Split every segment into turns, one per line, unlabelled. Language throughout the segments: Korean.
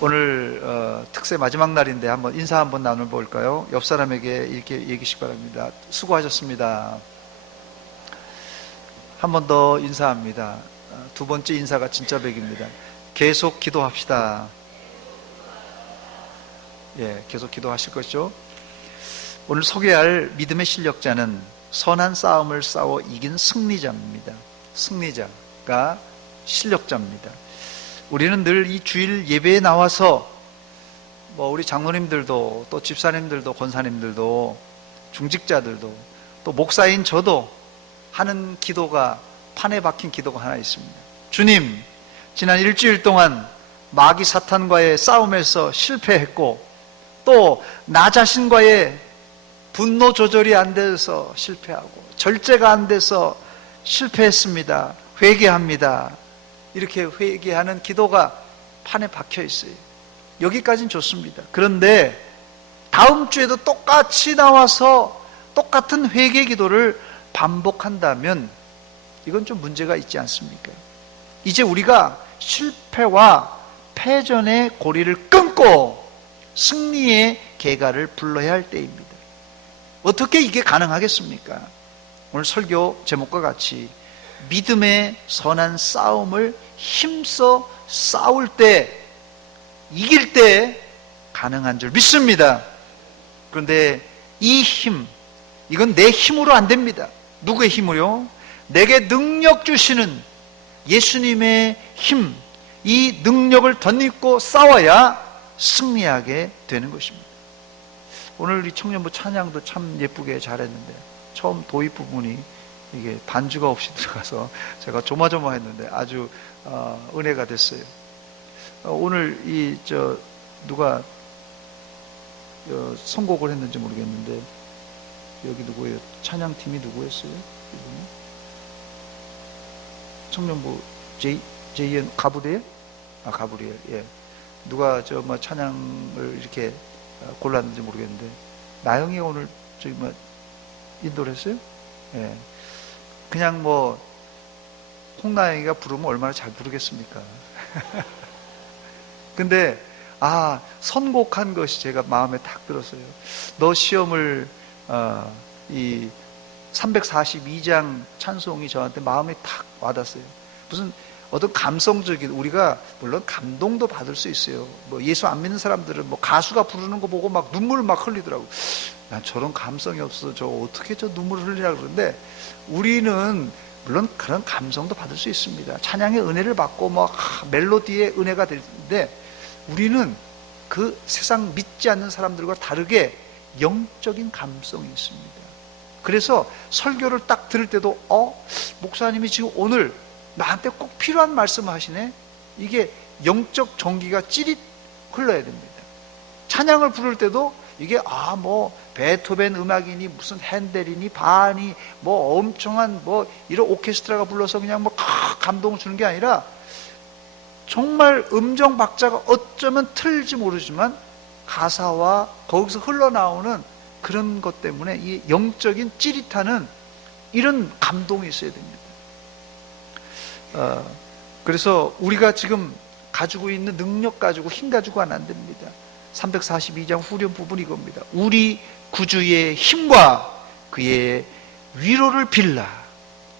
오늘 어, 특세 마지막 날인데 한번 인사 한번 나눠볼까요? 옆 사람에게 이렇게 얘기시 바랍니다. 수고하셨습니다. 한 번 더 인사합니다. 어, 두 번째 인사가 진짜 백입니다. 계속 기도합시다. 예, 계속 기도하실 것이죠. 오늘 소개할 믿음의 실력자는 선한 싸움을 싸워 이긴 승리자입니다. 승리자가 실력자입니다. 우리는 늘 이 주일 예배에 나와서 뭐 우리 장로님들도 또 집사님들도 권사님들도 중직자들도 또 목사인 저도 하는 기도가 판에 박힌 기도가 하나 있습니다. 주님, 지난 일주일 동안 마귀 사탄과의 싸움에서 실패했고 또 나 자신과의 분노 조절이 안 돼서 실패하고 절제가 안 돼서 실패했습니다. 회개합니다. 이렇게 회개하는 기도가 판에 박혀 있어요. 여기까지는 좋습니다. 그런데 다음 주에도 똑같이 나와서 똑같은 회개 기도를 반복한다면 이건 좀 문제가 있지 않습니까? 이제 우리가 실패와 패전의 고리를 끊고 승리의 개가를 불러야 할 때입니다. 어떻게 이게 가능하겠습니까? 오늘 설교 제목과 같이 믿음의 선한 싸움을 힘써 싸울 때, 이길 때 가능한 줄 믿습니다. 그런데 이 힘, 이건 내 힘으로 안 됩니다. 누구의 힘으로요? 내게 능력 주시는 예수님의 힘, 이 능력을 덧입고 싸워야 승리하게 되는 것입니다. 오늘 이 청년부 찬양도 참 예쁘게 잘했는데 처음 도입 부분이 이게 반주가 없이 들어가서 제가 조마조마했는데 아주 어, 은혜가 됐어요. 어, 오늘 이 저 누가 어, 선곡을 했는지 모르겠는데 여기 누구예요? 찬양팀이 누구였어요? 이분이? 청년부 제이엔 가부대요? 아 가부리엘 예 누가 저 뭐 찬양을 이렇게 어, 골랐는지 모르겠는데 나영이가 오늘 저기 뭐 인도를 했어요? 예 그냥 뭐 홍나영이가 부르면 얼마나 잘 부르겠습니까? 근데 아 선곡한 것이 제가 마음에 탁 들었어요. 너 시험을 어, 이 342장 찬송이 저한테 마음에 탁 와닿았어요. 무슨 어떤 감성적인 우리가 물론 감동도 받을 수 있어요. 뭐 예수 안 믿는 사람들은 뭐 가수가 부르는 거 보고 막 눈물 막 흘리더라고. 난 저런 감성이 없어. 저 어떻게 저 눈물을 흘리라 그러는데 우리는 물론 그런 감성도 받을 수 있습니다. 찬양의 은혜를 받고 뭐 하, 멜로디의 은혜가 되는데 우리는 그 세상 믿지 않는 사람들과 다르게 영적인 감성이 있습니다. 그래서 설교를 딱 들을 때도 어 목사님이 지금 오늘 나한테 꼭 필요한 말씀 하시네. 이게 영적 정기가 찌릿 흘러야 됩니다. 찬양을 부를 때도 이게 아 뭐 베토벤 음악이니 무슨 핸델이니 바니 뭐 엄청한 뭐 이런 오케스트라가 불러서 그냥 뭐 감동을 주는 게 아니라 정말 음정 박자가 어쩌면 틀지 모르지만 가사와 거기서 흘러나오는 그런 것 때문에 이 영적인 찌릿하는 이런 감동이 있어야 됩니다. 어, 그래서 우리가 지금 가지고 있는 능력 가지고 힘 가지고는 안 됩니다. 342장 후렴 부분 이 겁니다. 우리 구주의 힘과 그의 위로를 빌라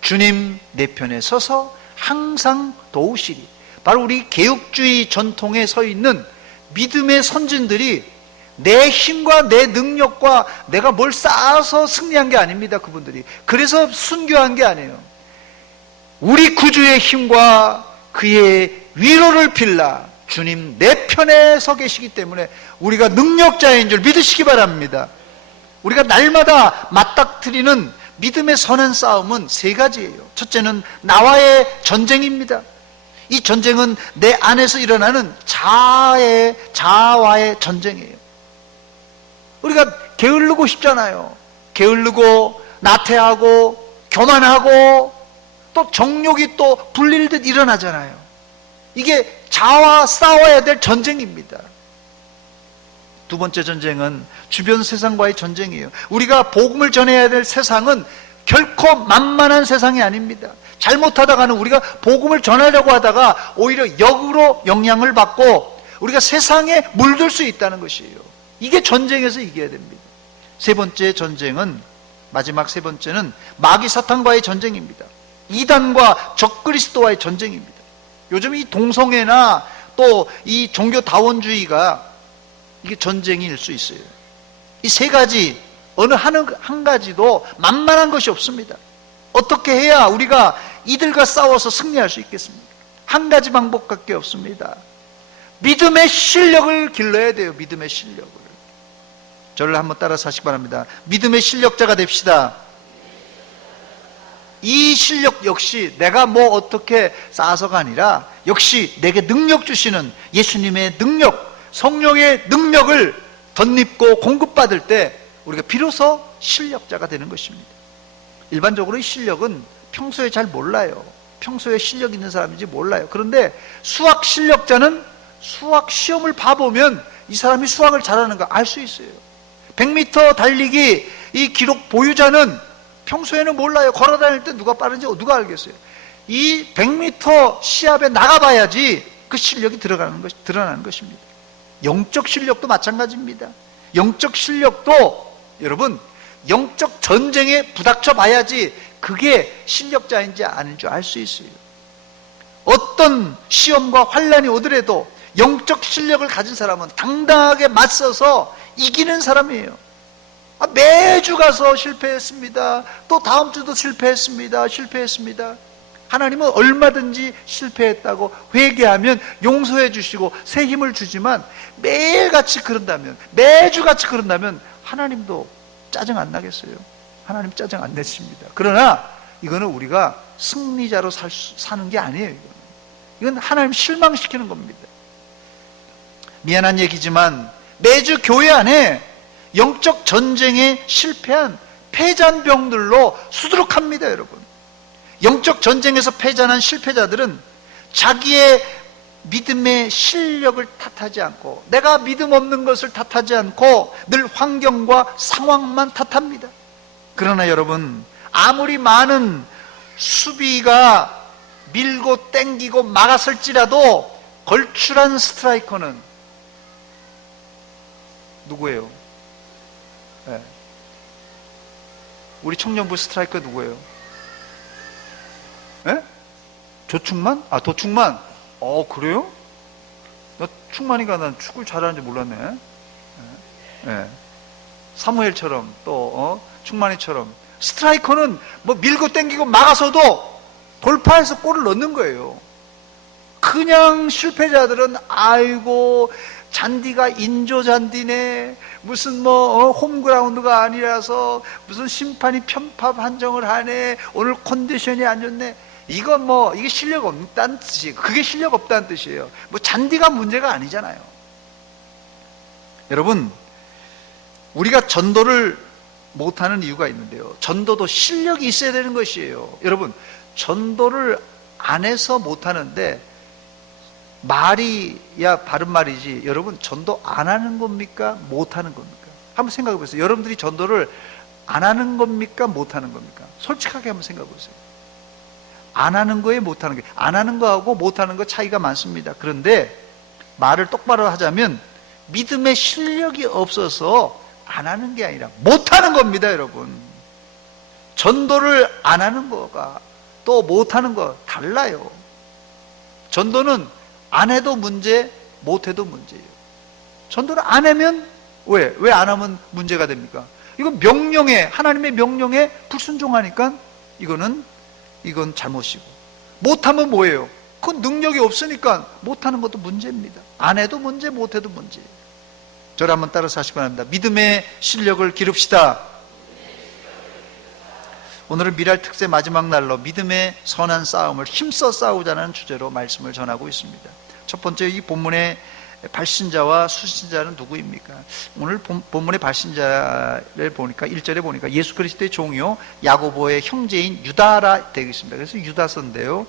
주님 내 편에 서서 항상 도우시리. 바로 우리 개혁주의 전통에 서 있는 믿음의 선진들이 내 힘과 내 능력과 내가 뭘 쌓아서 승리한 게 아닙니다. 그분들이. 그래서 순교한 게 아니에요. 우리 구주의 힘과 그의 위로를 빌라 주님 내 편에 서 계시기 때문에 우리가 능력자인 줄 믿으시기 바랍니다. 우리가 날마다 맞닥뜨리는 믿음의 선한 싸움은 세 가지예요. 첫째는 나와의 전쟁입니다. 이 전쟁은 내 안에서 일어나는 자아의 자아와의 전쟁이에요. 우리가 게을르고 싶잖아요. 게을르고 나태하고 교만하고 또 정욕이 또 불릴 듯 일어나잖아요. 이게 자와 싸워야 될 전쟁입니다. 두 번째 전쟁은 주변 세상과의 전쟁이에요. 우리가 복음을 전해야 될 세상은 결코 만만한 세상이 아닙니다. 잘못하다가는 우리가 복음을 전하려고 하다가 오히려 역으로 영향을 받고 우리가 세상에 물들 수 있다는 것이에요. 이게 전쟁에서 이겨야 됩니다. 세 번째 전쟁은 마지막 세 번째는 마귀 사탄과의 전쟁입니다. 이단과 적그리스도와의 전쟁입니다. 요즘 이 동성애나 또 이 종교 다원주의가 이게 전쟁일 수 있어요. 이 세 가지 어느 한, 한 가지도 만만한 것이 없습니다. 어떻게 해야 우리가 이들과 싸워서 승리할 수 있겠습니까? 한 가지 방법밖에 없습니다. 믿음의 실력을 길러야 돼요. 믿음의 실력을. 저를 한번 따라서 하시기 바랍니다. 믿음의 실력자가 됩시다. 이 실력 역시 내가 뭐 어떻게 쌓아서가 아니라 역시 내게 능력 주시는 예수님의 능력, 성령의 능력을 덧입고 공급받을 때 우리가 비로소 실력자가 되는 것입니다. 일반적으로 이 실력은 평소에 잘 몰라요. 평소에 실력 있는 사람인지 몰라요. 그런데 수학 실력자는 수학 시험을 봐보면 이 사람이 수학을 잘하는 거 알 수 있어요. 100m 달리기 이 기록 보유자는 평소에는 몰라요. 걸어 다닐 때 누가 빠른지 누가 알겠어요. 이 100m 시합에 나가봐야지 그 실력이 들어가는 것, 드러나는 것입니다. 영적 실력도 마찬가지입니다. 영적 실력도 여러분 영적 전쟁에 부닥쳐 봐야지 그게 실력자인지 아닌지 알수 있어요. 어떤 시험과 환란이 오더라도 영적 실력을 가진 사람은 당당하게 맞서서 이기는 사람이에요. 아, 매주 가서 실패했습니다. 또 다음 주도 실패했습니다. 실패했습니다. 하나님은 얼마든지 실패했다고 회개하면 용서해 주시고 새 힘을 주지만 매일같이 그런다면 매주 같이 그런다면 하나님도 짜증 안 나겠어요. 하나님 짜증 안 내십니다. 그러나 이거는 우리가 승리자로 살 수, 사는 게 아니에요. 이거는. 이건 하나님 실망시키는 겁니다. 미안한 얘기지만 매주 교회 안에 영적 전쟁에 실패한 패잔 병들로 수두룩합니다, 여러분. 영적 전쟁에서 패잔한 실패자들은 자기의 믿음의 실력을 탓하지 않고 내가 믿음 없는 것을 탓하지 않고 늘 환경과 상황만 탓합니다. 그러나 여러분 아무리 많은 수비가 밀고 땡기고 막았을지라도 걸출한 스트라이커는 누구예요? 네. 우리 청년부 스트라이커 누구예요? 네? 조충만? 아 도충만? 어 그래요? 나 충만이가 난 축구를 잘하는지 몰랐네. 네. 네. 사무엘처럼 또 어? 충만이처럼 스트라이커는 뭐 밀고 땡기고 막아서도 돌파해서 골을 넣는 거예요. 그냥 실패자들은 아이고 잔디가 인조 잔디네 무슨 뭐 어, 홈그라운드가 아니라서 무슨 심판이 편파 판정을 하네 오늘 컨디션이 안 좋네 이건 뭐 이게 실력 없다는 뜻이 그게 실력 없다는 뜻이에요. 뭐 잔디가 문제가 아니잖아요. 여러분 우리가 전도를 못하는 이유가 있는데요. 전도도 실력이 있어야 되는 것이에요. 여러분 전도를 안 해서 못하는데 말이야 바른 말이지 여러분 전도 안 하는 겁니까? 못 하는 겁니까? 한번 생각해 보세요. 여러분들이 전도를 안 하는 겁니까? 못 하는 겁니까? 솔직하게 한번 생각해 보세요. 안 하는 거에 못 하는 게, 안 하는 거하고 못 하는 거 차이가 많습니다. 그런데 말을 똑바로 하자면 믿음의 실력이 없어서 안 하는 게 아니라 못 하는 겁니다, 여러분. 전도를 안 하는 거가 또 못 하는 거 달라요. 전도는 안 해도 문제, 못 해도 문제예요. 전도를 안 하면 왜? 왜 안 하면 문제가 됩니까? 이건 명령에, 하나님의 명령에 불순종하니까 이거는 이건 잘못이고. 못하면 뭐예요? 그 능력이 없으니까 못하는 것도 문제입니다. 안 해도 문제, 못 해도 문제예요. 저를 한번 따라서 하시기 바랍니다. 믿음의 실력을 기릅시다. 오늘은 미랄 특세 마지막 날로 믿음의 선한 싸움을 힘써 싸우자는 주제로 말씀을 전하고 있습니다. 첫 번째 이 본문의 발신자와 수신자는 누구입니까? 오늘 본, 문의 발신자를 보니까 1절에 보니까 예수 그리스도의 종이요 야고보의 형제인 유다라 되어 있습니다. 그래서 유다서인데요.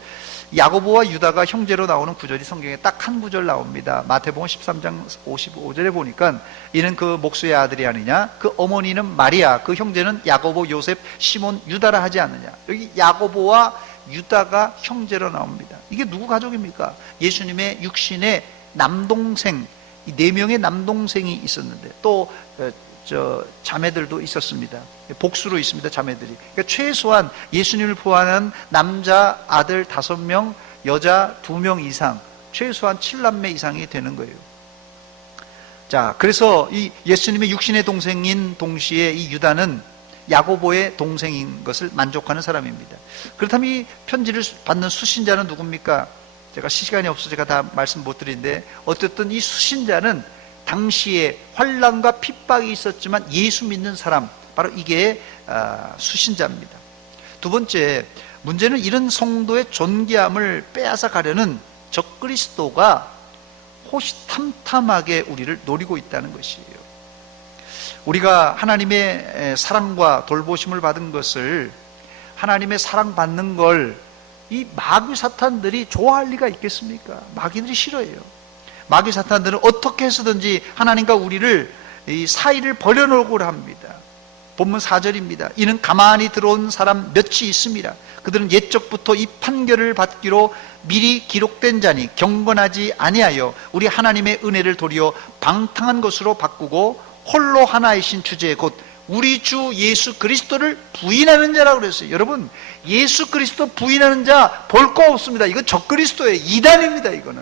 야고보와 유다가 형제로 나오는 구절이 성경에 딱 한 구절 나옵니다. 마태복음 13장 55절에 보니까 이는 그 목수의 아들이 아니냐 그 어머니는 마리아 그 형제는 야고보 요셉 시몬 유다라 하지 않느냐. 여기 야고보와 유다가 형제로 나옵니다. 이게 누구 가족입니까? 예수님의 육신의 남동생, 이 네 명의 남동생이 있었는데 또 어, 저 자매들도 있었습니다. 복수로 있습니다. 자매들이. 그러니까 최소한 예수님을 포함한 남자 아들 다섯 명, 여자 두 명 이상, 최소한 7남매 이상이 되는 거예요. 자, 그래서 이 예수님의 육신의 동생인 동시에 이 유다는 야고보의 동생인 것을 만족하는 사람입니다. 그렇다면 이 편지를 받는 수신자는 누굽니까? 제가 시간이 없어서 제가 다 말씀 못 드리는데 어쨌든 이 수신자는 당시에 환란과 핍박이 있었지만 예수 믿는 사람 바로 이게 아, 수신자입니다. 두 번째 문제는 이런 성도의 존귀함을 빼앗아 가려는 적그리스도가 호시탐탐하게 우리를 노리고 있다는 것이에요. 우리가 하나님의 사랑과 돌보심을 받은 것을 하나님의 사랑 받는 걸 이 마귀 사탄들이 좋아할 리가 있겠습니까? 마귀들이 싫어해요. 마귀 사탄들은 어떻게 해서든지 하나님과 우리를 이 사이를 벌여놓으려 합니다. 본문 4절입니다. 이는 가만히 들어온 사람 몇이 있습니다. 그들은 옛적부터 이 판결을 받기로 미리 기록된 자니 경건하지 아니하여 우리 하나님의 은혜를 도리어 방탕한 것으로 바꾸고 홀로 하나이신 주제 곧 우리 주 예수 그리스도를 부인하는 자라고 그랬어요. 여러분, 예수 그리스도 부인하는 자 볼 거 없습니다. 이건 적그리스도의 이단입니다, 이거는.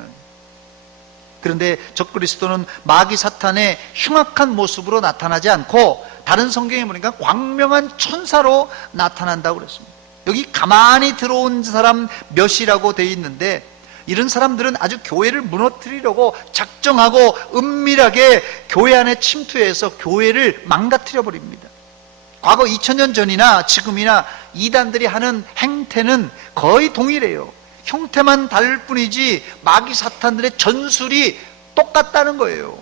그런데 적그리스도는 마귀 사탄의 흉악한 모습으로 나타나지 않고 다른 성경에 보니까 광명한 천사로 나타난다고 그랬습니다. 여기 가만히 들어온 사람 몇이라고 되어 있는데 이런 사람들은 아주 교회를 무너뜨리려고 작정하고 은밀하게 교회 안에 침투해서 교회를 망가뜨려 버립니다. 과거 2000년 전이나 지금이나 이단들이 하는 행태는 거의 동일해요. 형태만 다를 뿐이지 마귀 사탄들의 전술이 똑같다는 거예요.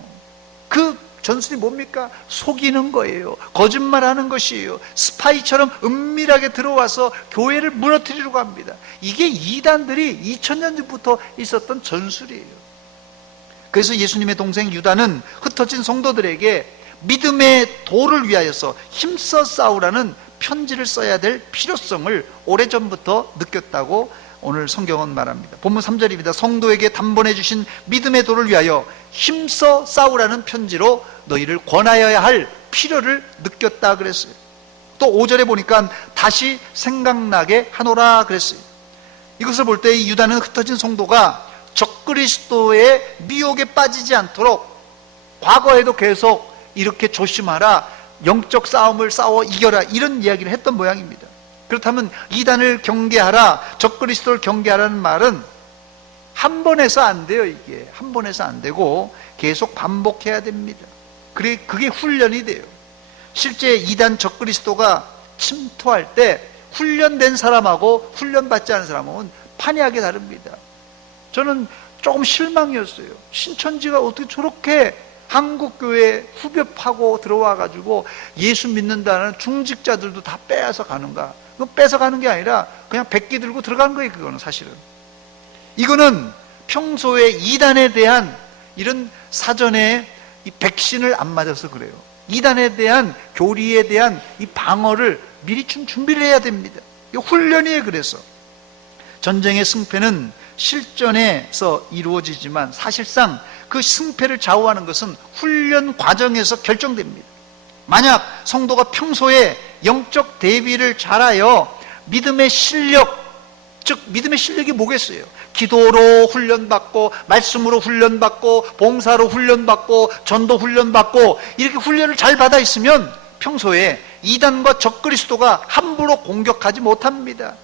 그 전술이 뭡니까? 속이는 거예요. 거짓말하는 것이에요. 스파이처럼 은밀하게 들어와서 교회를 무너뜨리려고 합니다. 이게 이단들이 2000년 전부터 있었던 전술이에요. 그래서 예수님의 동생 유다는 흩어진 성도들에게 믿음의 도를 위하여서 힘써 싸우라는 편지를 써야 될 필요성을 오래전부터 느꼈다고 오늘 성경은 말합니다. 본문 3절입니다. 성도에게 단번해 주신 믿음의 도를 위하여 힘써 싸우라는 편지로 너희를 권하여야 할 필요를 느꼈다 그랬어요. 또 5절에 보니까 다시 생각나게 하노라 그랬어요. 이것을 볼 때 이 유다는 흩어진 성도가 적그리스도의 미혹에 빠지지 않도록 과거에도 계속 이렇게 조심하라 영적 싸움을 싸워 이겨라 이런 이야기를 했던 모양입니다. 그렇다면 이단을 경계하라 적그리스도를 경계하라는 말은 한번 해서 안 돼요 이게 한번 해서 안 되고 계속 반복해야 됩니다. 그래 그게 훈련이 돼요. 실제 이단 적그리스도가 침투할 때 훈련된 사람하고 훈련받지 않은 사람은 판이하게 다릅니다. 저는 조금 실망이었어요. 신천지가 어떻게 저렇게 한국교회 후벼 파고 들어와 가지고 예수 믿는다는 중직자들도 다 빼앗아 가는가? 그건 뺏어 가는 게 아니라 그냥 백기 들고 들어간 거예요, 그거는 사실은. 이거는 평소에 이단에 대한 이런 사전에 이 백신을 안 맞아서 그래요. 이단에 대한 교리에 대한 이 방어를 미리 좀 준비를 해야 됩니다. 이 훈련이에요, 그래서. 전쟁의 승패는 실전에서 이루어지지만 사실상 그 승패를 좌우하는 것은 훈련 과정에서 결정됩니다. 만약 성도가 평소에 영적 대비를 잘하여 믿음의 실력, 즉 믿음의 실력이 뭐겠어요? 기도로 훈련받고 말씀으로 훈련받고 봉사로 훈련받고 전도 훈련받고 이렇게 훈련을 잘 받아 있으면 평소에 이단과 적그리스도가 함부로 공격하지 못합니다.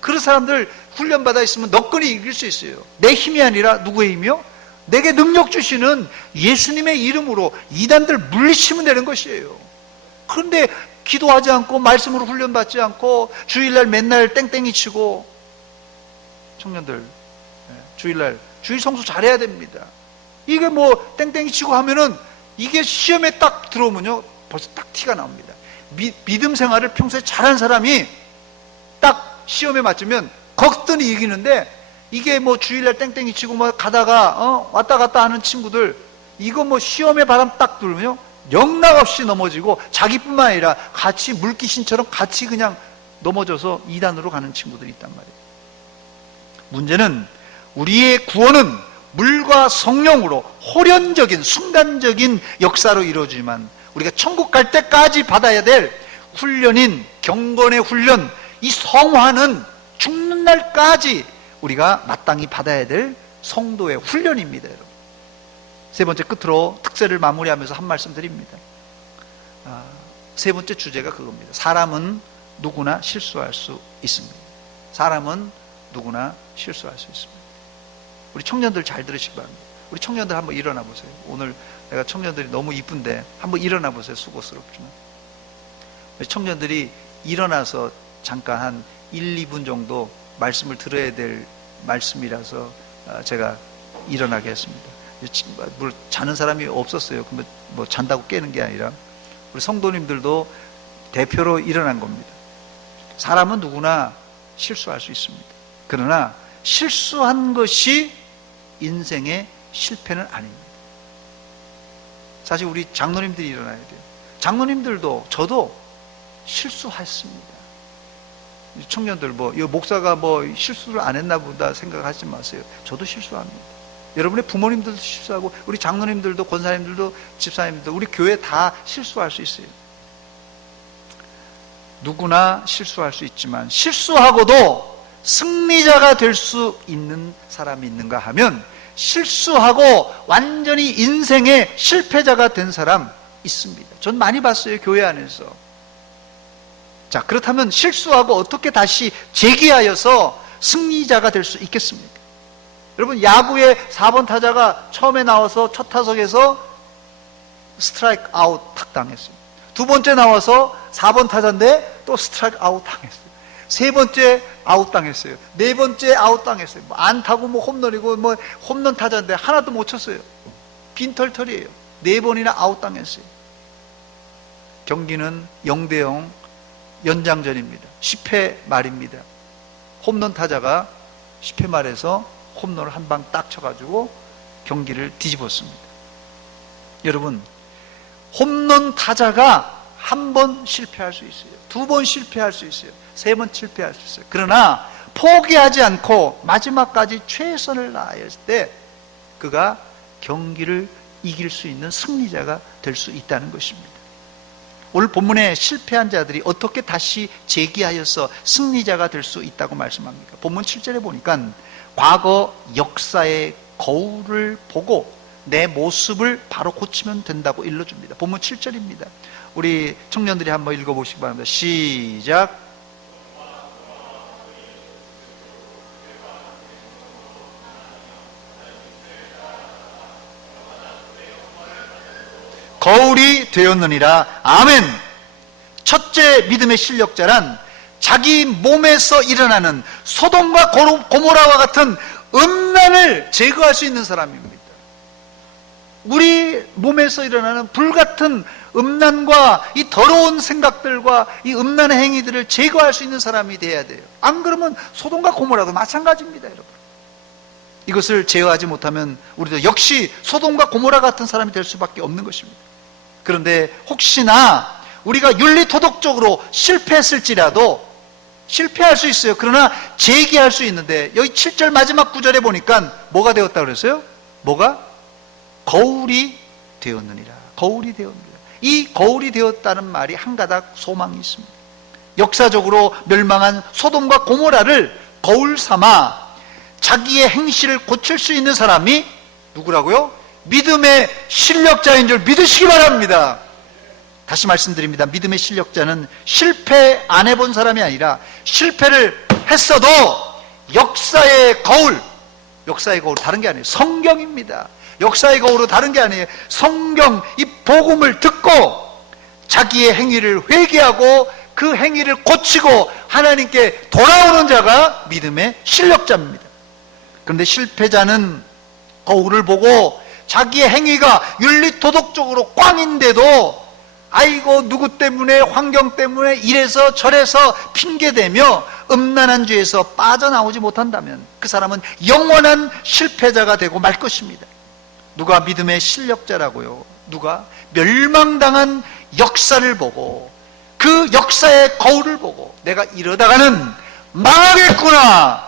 그런 사람들 훈련받아 있으면 너끈히 이길 수 있어요. 내 힘이 아니라 누구의 힘이요? 내게 능력 주시는 예수님의 이름으로 이단들 물리치면 되는 것이에요. 그런데 기도하지 않고 말씀으로 훈련받지 않고 주일날 맨날 땡땡이 치고 청년들 예, 주일날 주일 성수 잘해야 됩니다. 이게 뭐 땡땡이 치고 하면은 이게 시험에 딱 들어오면요 벌써 딱 티가 나옵니다. 미, 믿음 생활을 평소에 잘한 사람이 딱 시험에 맞으면 걷더니 이기는데 이게 뭐 주일날 땡땡이 치고 뭐 가다가 어 왔다 갔다 하는 친구들 이거 뭐 시험에 바람 딱 불면요 영락 없이 넘어지고 자기뿐만 아니라 같이 물귀신처럼 같이 그냥 넘어져서 이단으로 가는 친구들이 있단 말이에요. 문제는 우리의 구원은 물과 성령으로 호련적인 순간적인 역사로 이루어지지만 우리가 천국 갈 때까지 받아야 될 훈련인 경건의 훈련 이 성화는 죽는 날까지 우리가 마땅히 받아야 될 성도의 훈련입니다 여러분 세 번째 끝으로 특세를 마무리하면서 한 말씀 드립니다 아, 세 번째 주제가 그겁니다 사람은 누구나 실수할 수 있습니다 사람은 누구나 실수할 수 있습니다 우리 청년들 잘 들으시기 바랍니다. 우리 청년들 한번 일어나 보세요. 오늘 내가 청년들이 너무 이쁜데 한번 일어나 보세요. 수고스럽지만. 청년들이 일어나서 잠깐 한 1, 2분 정도 말씀을 들어야 될 말씀이라서 아, 제가 일어나게 했습니다. 물 자는 사람이 없었어요. 그러면 뭐 잔다고 깨는 게 아니라 우리 성도님들도 대표로 일어난 겁니다. 사람은 누구나 실수할 수 있습니다. 그러나 실수한 것이 인생의 실패는 아닙니다. 사실 우리 장로님들이 일어나야 돼요. 장로님들도 저도 실수했습니다. 청년들 뭐, 이 목사가 뭐 실수를 안 했나 보다 생각하지 마세요. 저도 실수합니다. 여러분의 부모님들도 실수하고, 우리 장로님들도, 권사님들도, 집사님들도, 우리 교회 다 실수할 수 있어요. 누구나 실수할 수 있지만, 실수하고도 승리자가 될 수 있는 사람이 있는가 하면 실수하고 완전히 인생의 실패자가 된 사람 있습니다. 전 많이 봤어요, 교회 안에서. 자, 그렇다면 실수하고 어떻게 다시 재기하여서 승리자가 될 수 있겠습니까? 여러분, 야구의 4번 타자가 처음에 나와서 첫 타석에서 스트라이크 아웃 탁 당했어요. 두 번째 나와서 4번 타자인데 또 스트라이크 아웃 당했어요. 세 번째 아웃 당했어요. 네 번째 아웃 당했어요. 뭐 안타고 뭐 홈런이고 뭐 홈런 타자인데 하나도 못 쳤어요. 빈털털이에요. 네 번이나 아웃 당했어요. 경기는 0대 0 연장전입니다. 10회 말입니다. 홈런 타자가 10회 말에서 홈런을 한 방 딱 쳐가지고 경기를 뒤집었습니다. 여러분, 홈런 타자가 한 번 실패할 수 있어요. 두 번 실패할 수 있어요. 세 번 실패할 수 있어요. 그러나 포기하지 않고 마지막까지 최선을 다했을 때 그가 경기를 이길 수 있는 승리자가 될 수 있다는 것입니다. 오늘 본문에 실패한 자들이 어떻게 다시 재기하여서 승리자가 될 수 있다고 말씀합니까? 본문 7절에 보니까 과거 역사의 거울을 보고 내 모습을 바로 고치면 된다고 일러줍니다. 본문 7절입니다. 우리 청년들이 한번 읽어보시기 바랍니다. 시작. 거울이 되었느니라. 아멘. 첫째 믿음의 실력자란 자기 몸에서 일어나는 소돔과 고모라와 같은 음란을 제거할 수 있는 사람입니다. 우리 몸에서 일어나는 불같은 음란과 이 더러운 생각들과 이 음란의 행위들을 제거할 수 있는 사람이 돼야 돼요. 안 그러면 소돔과 고모라도 마찬가지입니다, 여러분. 이것을 제어하지 못하면 우리도 역시 소돔과 고모라 같은 사람이 될 수밖에 없는 것입니다. 그런데 혹시나 우리가 윤리토덕적으로 실패했을지라도 실패할 수 있어요. 그러나 재기할 수 있는데 여기 7절 마지막 구절에 보니까 뭐가 되었다 그랬어요? 뭐가? 거울이 되었느니라. 거울이 되었느니라. 이 거울이 되었다는 말이 한 가닥 소망이 있습니다. 역사적으로 멸망한 소돔과 고모라를 거울 삼아 자기의 행실을 고칠 수 있는 사람이 누구라고요? 믿음의 실력자인 줄 믿으시기 바랍니다. 다시 말씀드립니다. 믿음의 실력자는 실패 안 해본 사람이 아니라 실패를 했어도 역사의 거울, 역사의 거울 다른 게 아니에요. 성경입니다. 역사의 거울은 다른 게 아니에요. 성경, 이 복음을 듣고 자기의 행위를 회개하고 그 행위를 고치고 하나님께 돌아오는 자가 믿음의 실력자입니다. 그런데 실패자는 거울을 보고 자기의 행위가 윤리 도덕적으로 꽝인데도 아이고 누구 때문에 환경 때문에 이래서 저래서 핑계대며 음란한 죄에서 빠져나오지 못한다면 그 사람은 영원한 실패자가 되고 말 것입니다. 누가 믿음의 실력자라고요? 누가 멸망당한 역사를 보고 그 역사의 거울을 보고 내가 이러다가는 망하겠구나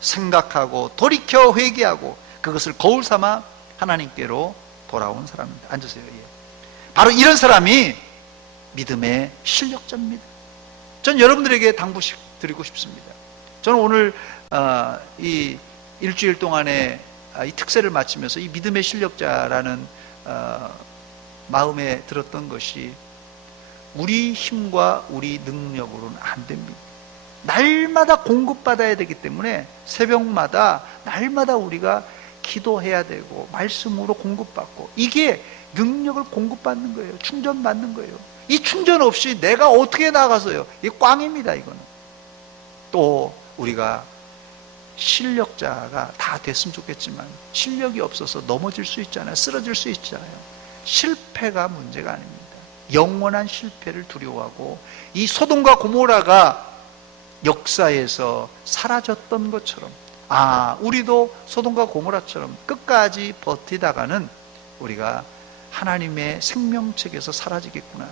생각하고 돌이켜 회개하고 그것을 거울 삼아 하나님께로 돌아온 사람입니다. 앉으세요. 예. 바로 이런 사람이 믿음의 실력자입니다. 전 여러분들에게 당부식 드리고 싶습니다. 저는 오늘 어, 이 일주일 동안의 아, 이 특세를 마치면서 이 믿음의 실력자라는 어, 마음에 들었던 것이 우리 힘과 우리 능력으로는 안 됩니다. 날마다 공급받아야 되기 때문에 새벽마다 날마다 우리가 기도해야 되고 말씀으로 공급받고 이게 능력을 공급받는 거예요. 충전받는 거예요. 이 충전 없이 내가 어떻게 나가서요? 이 꽝입니다, 이거는. 또 우리가 실력자가 다 됐으면 좋겠지만 실력이 없어서 넘어질 수 있잖아요. 쓰러질 수 있잖아요. 실패가 문제가 아닙니다. 영원한 실패를 두려워하고 이 소돔과 고모라가 역사에서 사라졌던 것처럼 아, 우리도 소돔과 고모라처럼 끝까지 버티다가는 우리가 하나님의 생명책에서 사라지겠구나.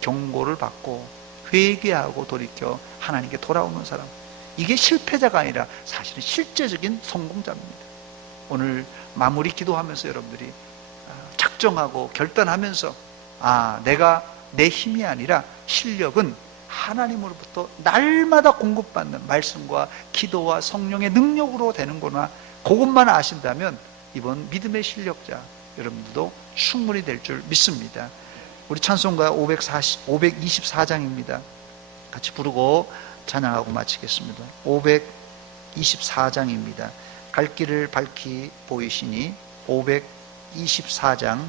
경고를 받고 회개하고 돌이켜 하나님께 돌아오는 사람. 이게 실패자가 아니라 사실은 실제적인 성공자입니다. 오늘 마무리 기도하면서 여러분들이 아, 작정하고 결단하면서 아, 내가 내 힘이 아니라 실력은 하나님으로부터 날마다 공급받는 말씀과 기도와 성령의 능력으로 되는구나. 그것만 아신다면 이번 믿음의 실력자 여러분들도 충분히 될 줄 믿습니다. 우리 찬송가 540, 524장입니다. 같이 부르고 찬양하고 마치겠습니다. 524장입니다. 갈 길을 밝히 보이시니 524장